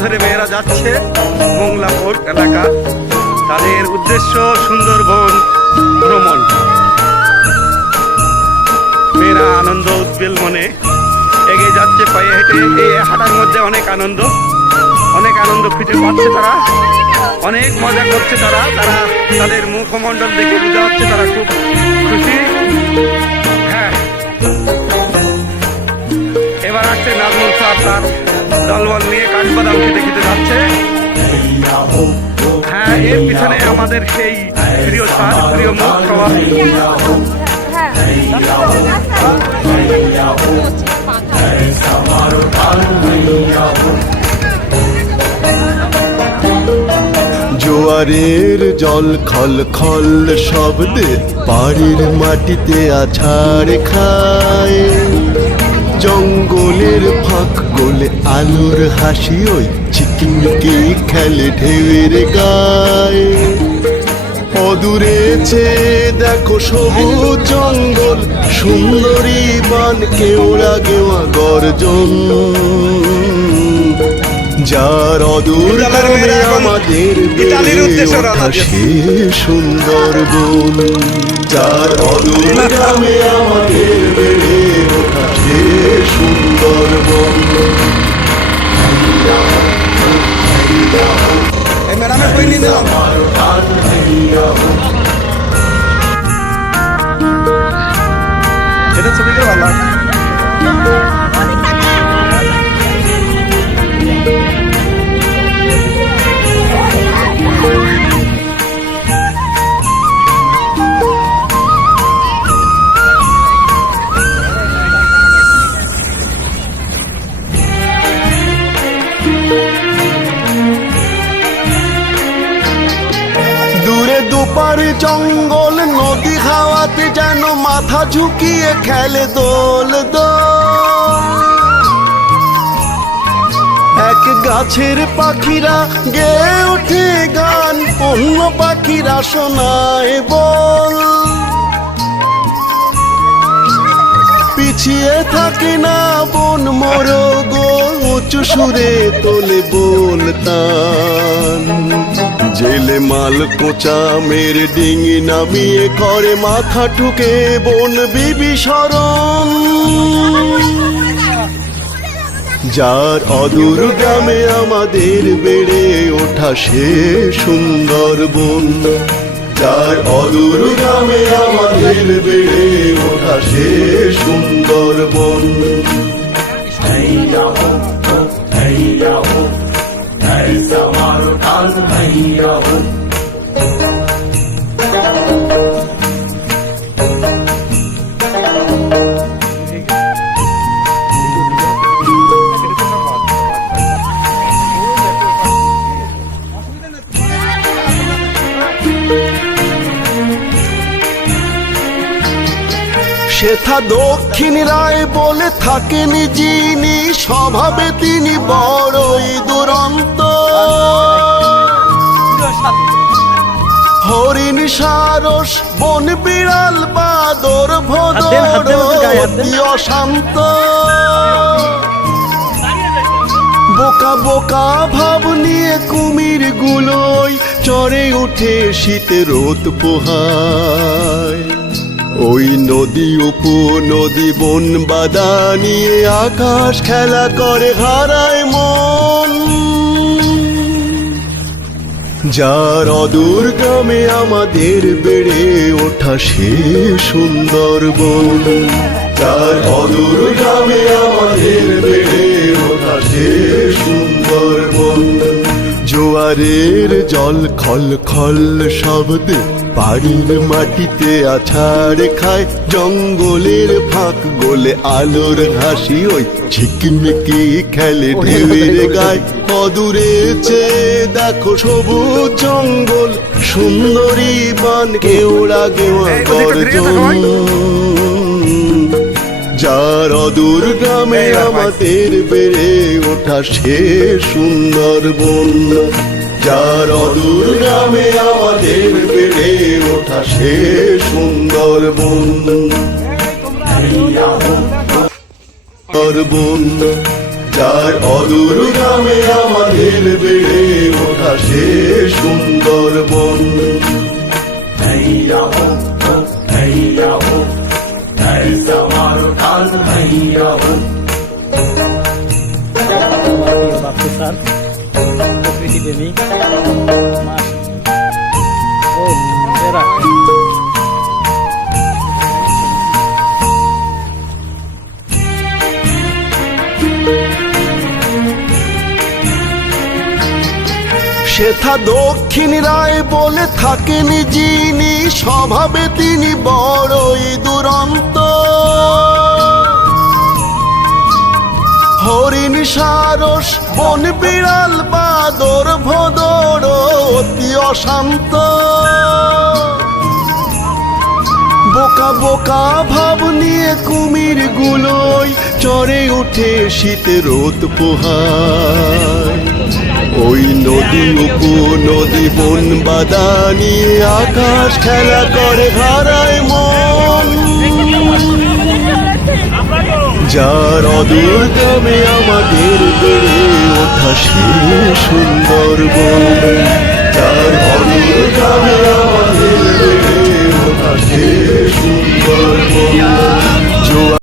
ধরে মেয়েরা যাচ্ছে মোংলা মোংলাপুর এলাকা। তাদের উদ্দেশ্য সুন্দরবন ভ্রমণ। মেয়েরা আনন্দ উদ্বেল মনে এগিয়ে যাচ্ছে, পায়ে হেঁটে এই হাঁটার মধ্যে অনেক আনন্দ। অনেক আনন্দ খুঁজে পাচ্ছে তারা। অনেক মজা করছে তারা। তারা তাদের মুখমণ্ডল দেখে বোঝা হচ্ছে তারা খুব খুশি। হ্যাঁ। এবার আসছে নাজমুল সাহ তার দলবল নিয়ে কাঠবাদাম খেতে খেতে যাচ্ছে। হ্যাঁ এর পিছনে আমাদের সেই প্রিয় স্যার প্রিয় মুখ সবার জোয়ারের জল খল খল শব্দে বাড়ির মাটিতে আছাড় খায়। জঙ্গলের ফাঁক গোলে আলোর হাসি ওই চিকিমিকি খেলে ঢেউয়ের গায়ে। অদূরেছে দেখো সবুজ জঙ্গল সুন্দরী বান কেওড়া গেওয়া গর্জন যার অদূর আমাদের সে সুন্দর বন যার অদূর গ্রামে আমাদের এই ম্যাডামের বই নিয়ে নিলাম দূরে জঙ্গল, নদী হাওয়াতে যেন মাথা ঝুঁকিয়ে খেলে দোল এক গাছের পাখিরা গে ওঠে গান, অন্য পাখিরা শোনায় বল। পিছিয়ে থাকে না বন মর গো উঁচু সুরে তোলে বলতাম জেলে মাল কোচা, মেরে ডিঙি নামিয়ে করে মাথা ঠুকে, বন বিবি যার অদূর গ্রামে আমাদের বেড়ে ওঠা সে সুন্দর বন। যার অদূর গ্রামে আমাদের বেড়ে ওঠা সে সুন্দর বন। সেথা দক্ষিণ রায় বলে থাকেন যিনি স্বভাবে তিনি বড়ই হরিণ সারস বন বিড়াল বাদর ভদর অশান্ত। বোকা বোকা ভাব নিয়ে কুমির গুলোই চড়ে উঠে শীতে রোদ পোহায়। ওই নদী উপ নদী বন বাদা নিয়ে আকাশ খেলা করে হারায় মন। যার অদূর গ্রামে আমাদের বেড়ে ওঠা সে সুন্দর বন। যার অদূর গ্রামে আমাদের বেড়ে ওঠা সে সুন্দর বন। জোয়ারের জল খল খল শব্দে বাড়ির মাটিতে আছাড় খায়। জঙ্গলের ফাঁক গোলে আলোর হাসি ওই ঝিকিমিকি খেলে ঢেউয়ের গায়। অদূরে চেয়ে দেখো সবুজ জঙ্গল সুন্দরী বান কেওড়া গেওয়া। গর্জন। যার অদূর গ্রামে আমাদের বেড়ে ওঠা সে সুন্দর বন যার অদূর গ্রামে আমাদের বেড়ে ওঠা সে সুন্দর বন সুন্দর বন যার অদূর গ্রামে আমাদের বেড়ে ওঠা সে সুন্দরবন বাপু স্যার প্রকৃতি প্রেমী মাস ও এরা সেথা দক্ষিণ রায় বলে থাকেন যিনি, স্বভাবে তিনি বড়ই দুরন্ত। হরিণ সারস, বন বিড়াল, বাদর, ভদর, অতি অশান্ত। বোকা বোকা ভাব নিয়ে কুমির গুলোই চড়ে উঠে শীতে রোদ ওই নদী নদী বন বাদানি আকাশ খেলা করে হারায় মন। যার অদূর গ্রামে আমাদের বেড়ে ওঠা সে সুন্দর বন। যার অদূর গ্রামে আমাদের বেড়ে ওঠা সে সুন্দর বন।